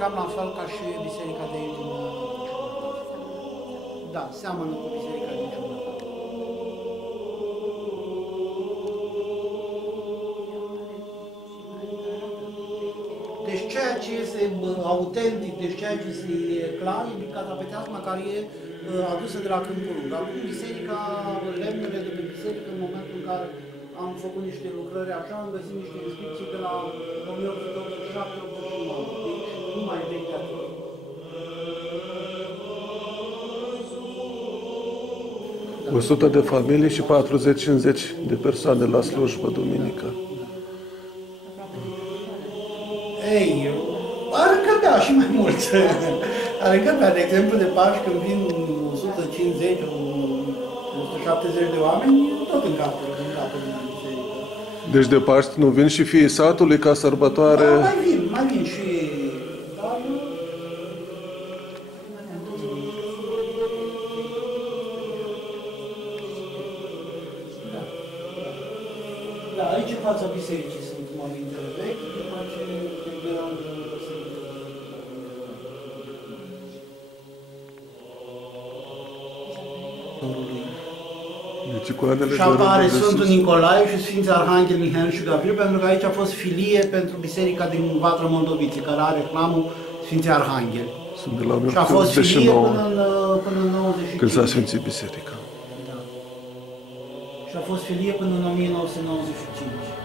cam la fel ca și biserica de aici. Da, seamănă cu biserica din Ciunătate. Deci ceea ce este autentic, deci ceea ce este clar, e catapeteasma care e adusă de la Câmpul Lung. Acum biserica, lemnele de pe biserică, în momentul în care am făcut niște lucrări așa, am găsit niște inscripții de la 1887-89, deci nu mai vechi de atunci. 100 de familii și 40-50 de persoane la slujbă duminică. Ei, ar încăpea și mai mult. Ar încăpea, de exemplu, de Paști, când vin 150, 170 de oameni, tot încapă din biserică. Deci de Paști nu vin și fiii satului ca sărbătoare? Da, mai vin și dar... Da, aici în fața bisericii sunt mămintele vechi, după ce erau și apare Sfântul Nicolae și Sfinții Arhanghel Mihail și Gabriel, pentru că aici a fost filie pentru biserica din Vatra Moldoviței, care are reclamul Sfinții Arhanghel. Sunt de la și a fost filie 1989, până în 95. când s-a sfințit biserica. Da. Și a fost filie până în 1995.